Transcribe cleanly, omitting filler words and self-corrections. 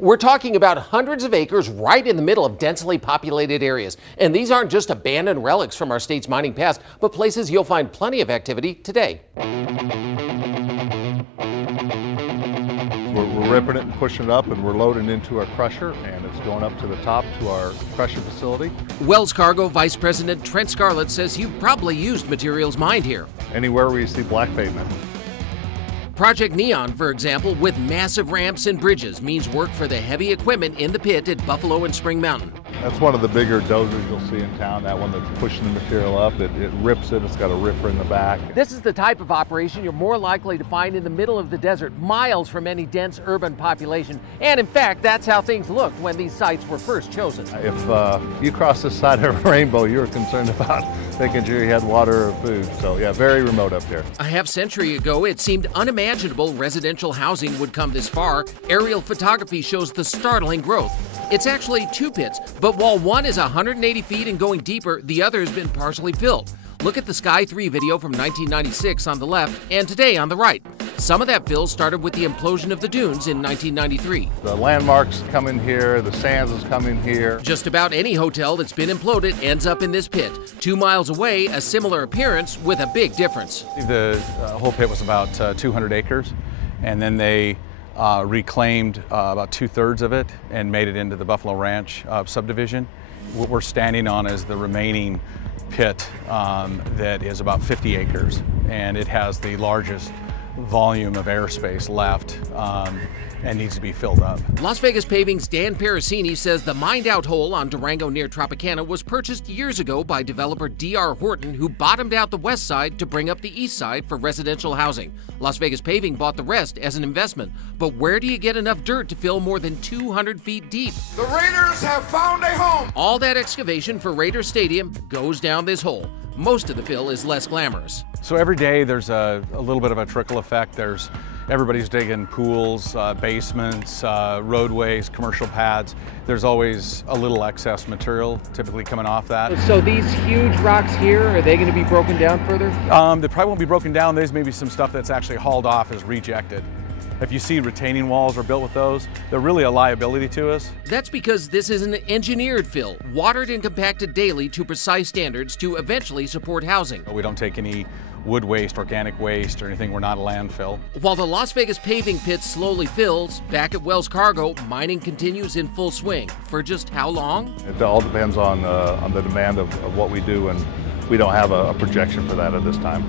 We're talking about hundreds of acres right in the middle of densely populated areas. And these aren't just abandoned relics from our state's mining past, but places you'll find plenty of activity today. We're ripping it and pushing it up, and we're loading into our crusher, and it's going up to the top to our crusher facility. Wells Cargo Vice President Trent Scarlett says you've probably used materials mined here. Anywhere where you see black pavement. Project Neon, for example, with massive ramps and bridges, means work for the heavy equipment in the pit at Buffalo and Spring Mountain. That's one of the bigger dozers you'll see in town, that one that's pushing the material up. It rips it, it's got a ripper in the back. This is the type of operation you're more likely to find in the middle of the desert, miles from any dense urban population. And in fact, that's how things looked when these sites were first chosen. If you cross this side of a rainbow, you were concerned about making sure you had water or food. So yeah, very remote up here. A half-century ago, it seemed unimaginable residential housing would come this far. Aerial photography shows the startling growth. It's actually two pits, but while one is 180 feet and going deeper, the other has been partially filled. Look at the Sky 3 video from 1996 on the left and today on the right. Some of that fill started with the implosion of the dunes in 1993. The landmarks come in here, the sands has come in here. Just about any hotel that's been imploded ends up in this pit. 2 miles away, a similar appearance with a big difference. The whole pit was about 200 acres, and then they reclaimed about 2/3 of it and made it into the Buffalo Ranch subdivision. What we're standing on is the remaining pit that is about 50 acres, and it has the largest volume of airspace left and needs to be filled up. Las Vegas Paving's Dan Parasini says the mined-out hole on Durango near Tropicana was purchased years ago by developer D.R. Horton, who bottomed out the west side to bring up the east side for residential housing. Las Vegas Paving bought the rest as an investment. But where do you get enough dirt to fill more than 200 feet deep? The Raiders have found a home! All that excavation for Raiders Stadium goes down this hole. Most of the fill is less glamorous. So every day there's a little bit of a trickle effect. Everybody's digging pools, basements, roadways, commercial pads. There's always a little excess material typically coming off that. So these huge rocks here, are they going to be broken down further? They probably won't be broken down. There's maybe some stuff that's actually hauled off as rejected. If you see retaining walls are built with those, they're really a liability to us. That's because this is an engineered fill, watered and compacted daily to precise standards to eventually support housing. We don't take any wood waste, organic waste, or anything. We're not a landfill. While the Las Vegas Paving pit slowly fills, back at Wells Cargo, mining continues in full swing. For just how long? It all depends on the demand of what we do, and we don't have a projection for that at this time.